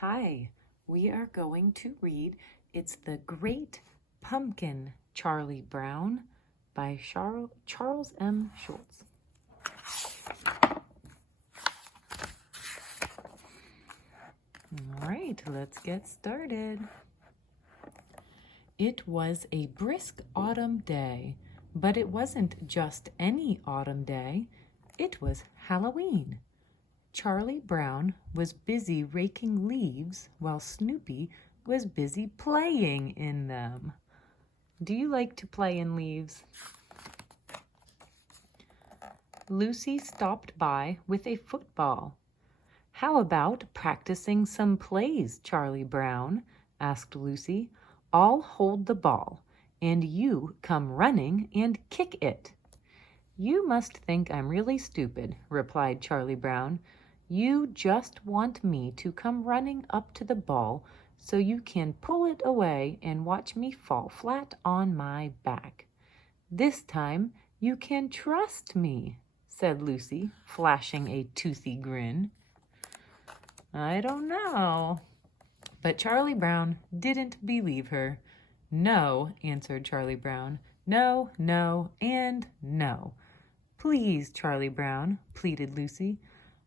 Hi, we are going to read It's the Great Pumpkin, Charlie Brown by Charles M. Schulz. All right, let's get started. It was a brisk autumn day, but it wasn't just any autumn day. It was Halloween. Charlie Brown was busy raking leaves while Snoopy was busy playing in them. Do you like to play in leaves? Lucy stopped by with a football. "How about practicing some plays, Charlie Brown?" asked Lucy. "I'll hold the ball, and you come running and kick it." "You must think I'm really stupid," replied Charlie Brown. "You just want me to come running up to the ball so you can pull it away and watch me fall flat on my back. This time you can trust me," said Lucy, flashing a toothy grin. "I don't know." But Charlie Brown didn't believe her. "No," answered Charlie Brown. "No, no, and no." "Please, Charlie Brown," pleaded Lucy.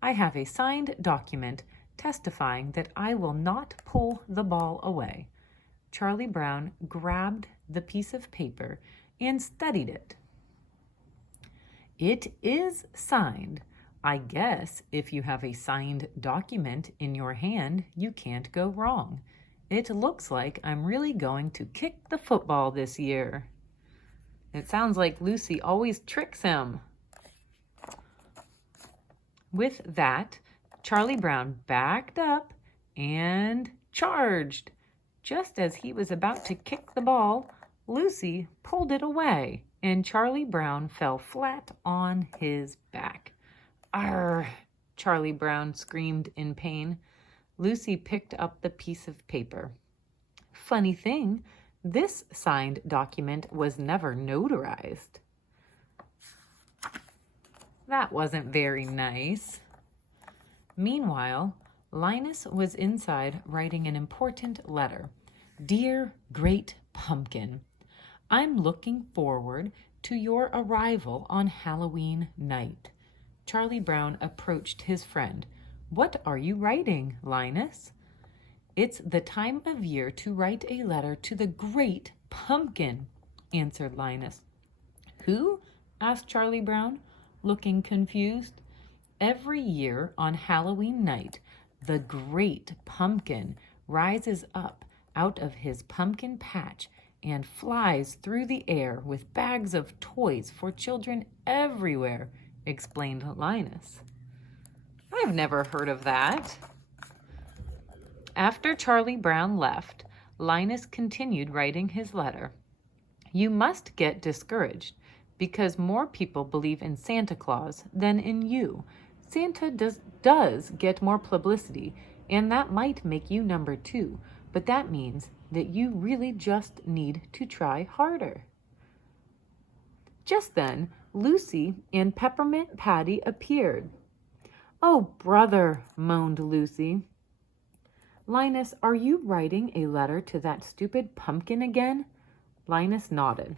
"I have a signed document testifying that I will not pull the ball away." Charlie Brown grabbed the piece of paper and studied it. "It is signed. I guess if you have a signed document in your hand, you can't go wrong. It looks like I'm really going to kick the football this year." It sounds like Lucy always tricks him. With that, Charlie Brown backed up and charged. Just as he was about to kick the ball, Lucy pulled it away, and Charlie Brown fell flat on his back. "Arr!" Charlie Brown screamed in pain. Lucy picked up the piece of paper. "Funny thing, this signed document was never notarized." That wasn't very nice. Meanwhile, Linus was inside writing an important letter. "Dear Great Pumpkin, I'm looking forward to your arrival on Halloween night." Charlie Brown approached his friend. "What are you writing, Linus?" "It's the time of year to write a letter to the Great Pumpkin," answered Linus. "Who?" asked Charlie Brown, looking confused. "Every year on Halloween night, the Great Pumpkin rises up out of his pumpkin patch and flies through the air with bags of toys for children everywhere," explained Linus. "I've never heard of that." After Charlie Brown left, Linus continued writing his letter. "You must get discouraged because more people believe in Santa Claus than in you. Santa does get more publicity, and that might make you number 2, but that means that you really just need to try harder." Just then, Lucy and Peppermint Patty appeared. "Oh, brother," moaned Lucy. "Linus, are you writing a letter to that stupid pumpkin again?" Linus nodded.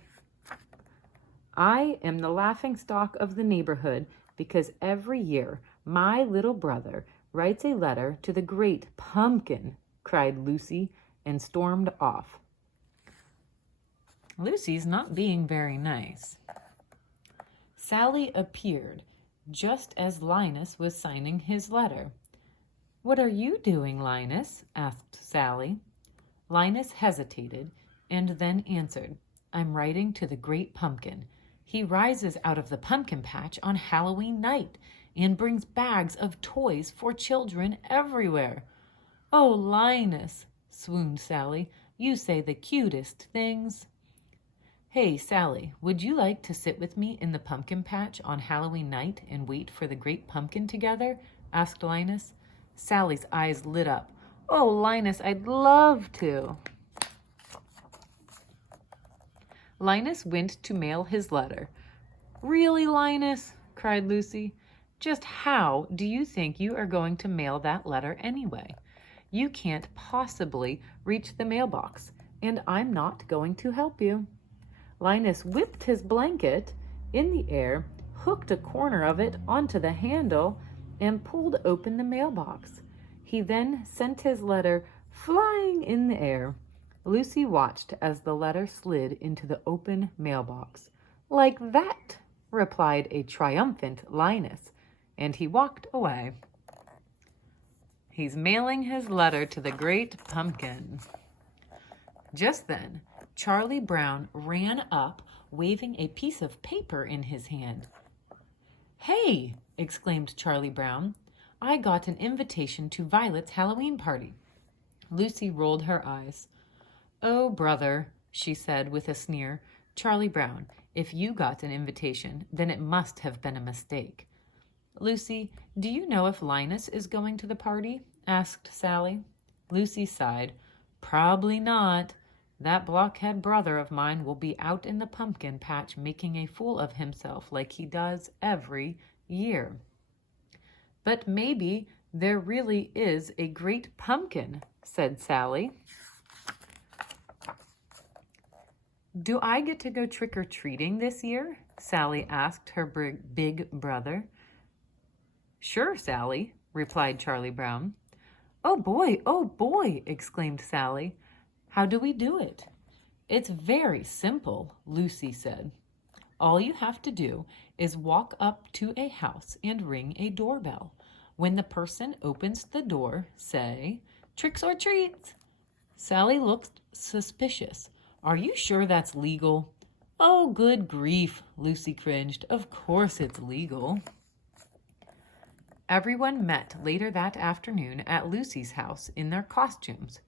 "I am the laughingstock of the neighborhood because every year my little brother writes a letter to the Great Pumpkin," cried Lucy, and stormed off. Lucy's not being very nice. Sally appeared just as Linus was signing his letter. "What are you doing, Linus?" asked Sally. Linus hesitated and then answered, "I'm writing to the Great Pumpkin. He rises out of the pumpkin patch on Halloween night and brings bags of toys for children everywhere." "Oh, Linus," swooned Sally, "you say the cutest things." "Hey, Sally, would you like to sit with me in the pumpkin patch on Halloween night and wait for the Great Pumpkin together?" asked Linus. Sally's eyes lit up. "Oh, Linus, I'd love to." Linus went to mail his letter. "Really, Linus?" cried Lucy. "Just how do you think you are going to mail that letter anyway? You can't possibly reach the mailbox, and I'm not going to help you. Linus whipped his blanket in the air, hooked a corner of it onto the handle, and pulled open the mailbox. He then sent his letter flying in the air. Lucy watched as the letter slid into the open mailbox. "Like that," replied a triumphant Linus, and he walked away. He's mailing his letter to the great pumpkin. Just then, Charlie Brown ran up, waving a piece of paper in his hand. "Hey!" exclaimed Charlie Brown. "I got an invitation to Violet's Halloween party." Lucy rolled her eyes. "Oh, brother," she said with a sneer. "Charlie Brown, if you got an invitation, then it must have been a mistake." "Lucy, do you know if Linus is going to the party?" asked Sally. Lucy sighed. "Probably not. That blockhead brother of mine will be out in the pumpkin patch making a fool of himself like he does every year." "But maybe there really is a great pumpkin," said Sally. "Do I get to go trick-or-treating this year?" Sally asked her big brother. "Sure, Sally," replied Charlie Brown. Oh boy, exclaimed Sally. "How do we do it?" "It's very simple," Lucy said. "All you have to do is walk up to a house and ring a doorbell. When the person opens the door, say, 'Tricks or treats.'" Sally looked suspicious. "Are you sure that's legal?" "Oh, good grief," Lucy cringed. "Of course it's legal." Everyone met later that afternoon at Lucy's house in their costumes.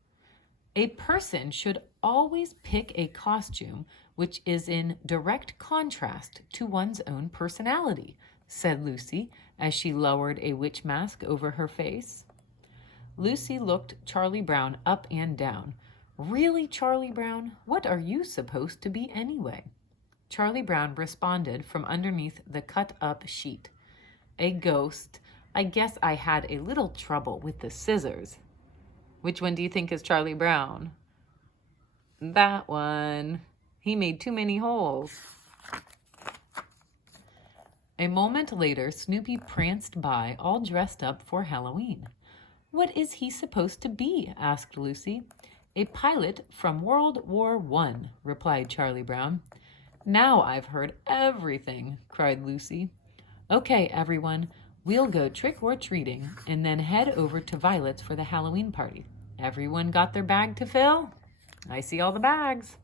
"A person should always pick a costume which is in direct contrast to one's own personality," said Lucy as she lowered a witch mask over her face. Lucy looked Charlie Brown up and down. "Really, Charlie Brown? What are you supposed to be anyway?" Charlie Brown responded from underneath the cut-up sheet. "A ghost. I guess I had a little trouble with the scissors." "Which one do you think is Charlie Brown?" "That one. He made too many holes." A moment later, Snoopy pranced by, all dressed up for Halloween. "What is he supposed to be?" asked Lucy. "A pilot from World War I," replied Charlie Brown. "Now I've heard everything," cried Lucy. "Okay, everyone. We'll go trick-or-treating and then head over to Violet's for the Halloween party. Everyone got their bag to fill? I see all the bags."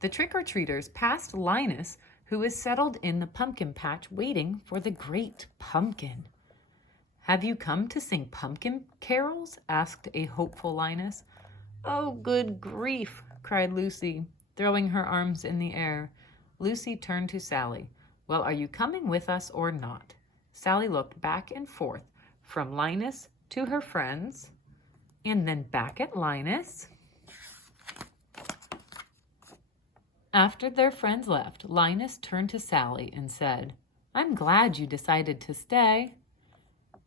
The trick-or-treaters passed Linus, who was settled in the pumpkin patch waiting for the great pumpkin. "Have you come to sing pumpkin carols?" asked a hopeful Linus. "Oh, good grief," cried Lucy, throwing her arms in the air. Lucy turned to Sally. "Well, are you coming with us or not?" Sally looked back and forth from Linus to her friends and then back at Linus. After their friends left, Linus turned to Sally and said, "I'm glad you decided to stay."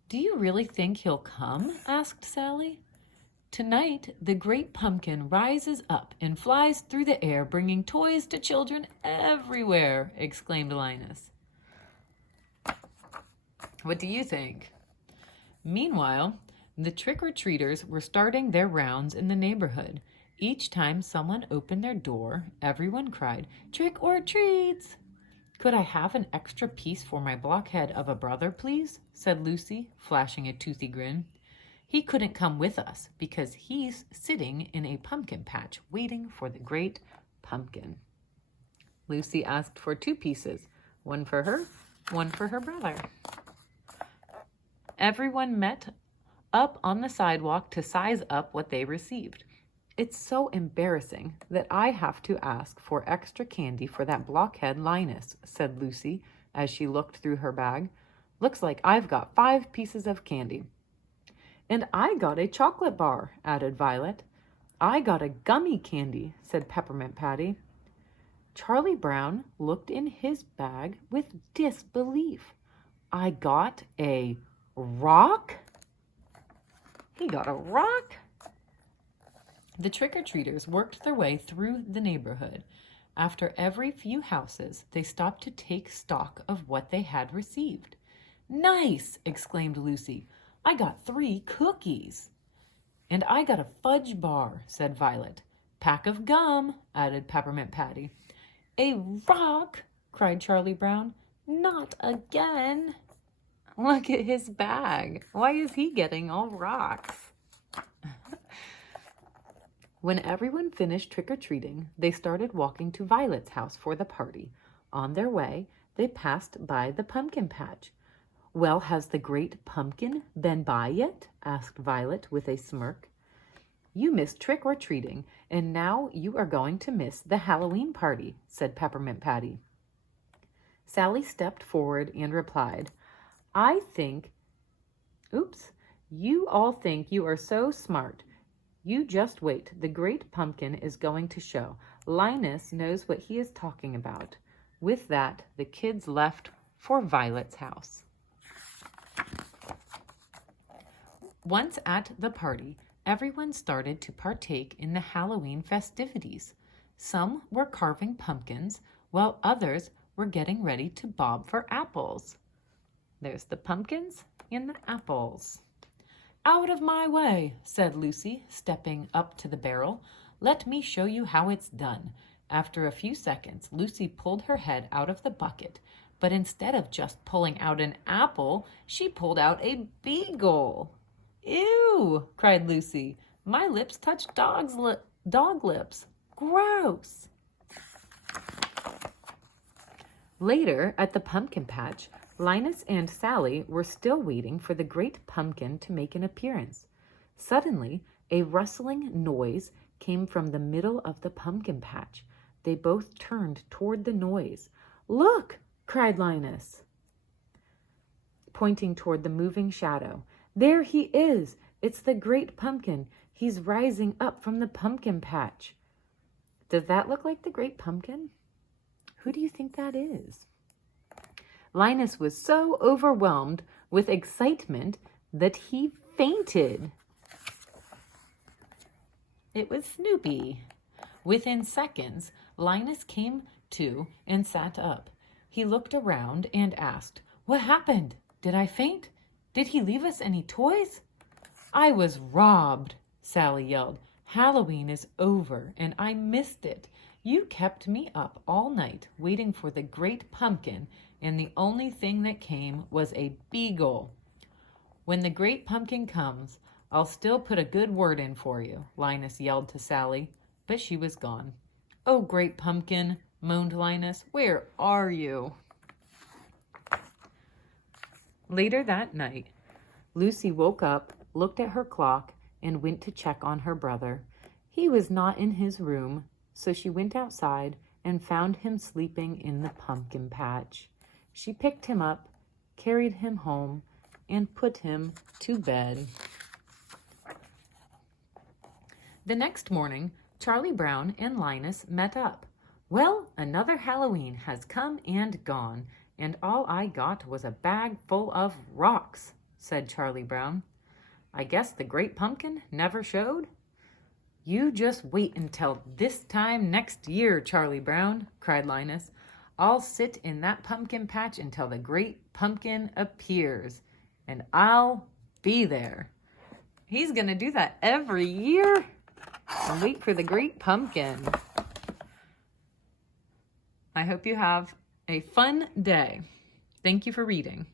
"Do you really think he'll come?" asked Sally. "Tonight, the great pumpkin rises up and flies through the air, bringing toys to children everywhere," exclaimed Linus. "What do you think?" Meanwhile, the trick-or-treaters were starting their rounds in the neighborhood. Each time someone opened their door, everyone cried, "Trick or treats!" "Could I have an extra piece for my blockhead of a brother, please?" said Lucy, flashing a toothy grin. "He couldn't come with us because he's sitting in a pumpkin patch waiting for the great pumpkin." Lucy asked for 2 pieces, one for her, one for her brother. Everyone met up on the sidewalk to size up what they received. "It's so embarrassing that I have to ask for extra candy for that blockhead Linus," said Lucy as she looked through her bag. "Looks like I've got 5 pieces of candy." "And I got a chocolate bar," added Violet. "I got a gummy candy," said Peppermint Patty. Charlie Brown looked in his bag with disbelief. "I got a rock?" He got a rock. The trick-or-treaters worked their way through the neighborhood. After every few houses, they stopped to take stock of what they had received. "Nice!" exclaimed Lucy. "I got 3 cookies." "And I got a fudge bar," said Violet. "Pack of gum," added Peppermint Patty. "A rock!" cried Charlie Brown. "Not again." Look at his bag. Why is he getting all rocks? When everyone finished trick-or-treating, they started walking to Violet's house for the party. On their way, they passed by the pumpkin patch. "Well, has the great pumpkin been by yet?" asked Violet with a smirk. "You missed trick-or-treating, and now you are going to miss the Halloween party," said Peppermint Patty. Sally stepped forward and replied, You all think you are so smart. You just wait. The great pumpkin is going to show. Linus knows what he is talking about." With that, the kids left for Violet's house. Once at the party, everyone started to partake in the Halloween festivities. Some were carving pumpkins, while others were getting ready to bob for apples. There's the pumpkins and the apples. "Out of my way," said Lucy, stepping up to the barrel. "Let me show you how it's done." After a few seconds, Lucy pulled her head out of the bucket, but instead of just pulling out an apple, she pulled out a beagle. "Ew!" cried Lucy. "My lips touch dog lips. Gross!" Later, at the pumpkin patch, Linus and Sally were still waiting for the great pumpkin to make an appearance. Suddenly, a rustling noise came from the middle of the pumpkin patch. They both turned toward the noise. "Look!" cried Linus, pointing toward the moving shadow. "There he is! It's the great pumpkin. He's rising up from the pumpkin patch." Does that look like the great pumpkin? Who do you think that is? Linus was so overwhelmed with excitement that he fainted. It was Snoopy. Within seconds, Linus came to and sat up. He looked around and asked, "What happened? Did I faint? Did he leave us any toys?" "I was robbed," Sally yelled. "Halloween is over, and I missed it. You kept me up all night waiting for the great pumpkin, and the only thing that came was a beagle. When the great pumpkin comes, I'll still put a good word in for you," Linus yelled to Sally, but she was gone. "Oh, great pumpkin," moaned Linus, "where are you?" Later that night, Lucy woke up, looked at her clock, and went to check on her brother. He was not in his room, so she went outside and found him sleeping in the pumpkin patch. She picked him up, carried him home, and put him to bed. The next morning, Charlie Brown and Linus met up. "Well, another Halloween has come and gone, and all I got was a bag full of rocks," said Charlie Brown. "I guess the great pumpkin never showed?" "You just wait until this time next year, Charlie Brown," cried Linus. "I'll sit in that pumpkin patch until the great pumpkin appears, and I'll be there." He's going to do that every year and wait for the great pumpkin. I hope you have a fun day. Thank you for reading.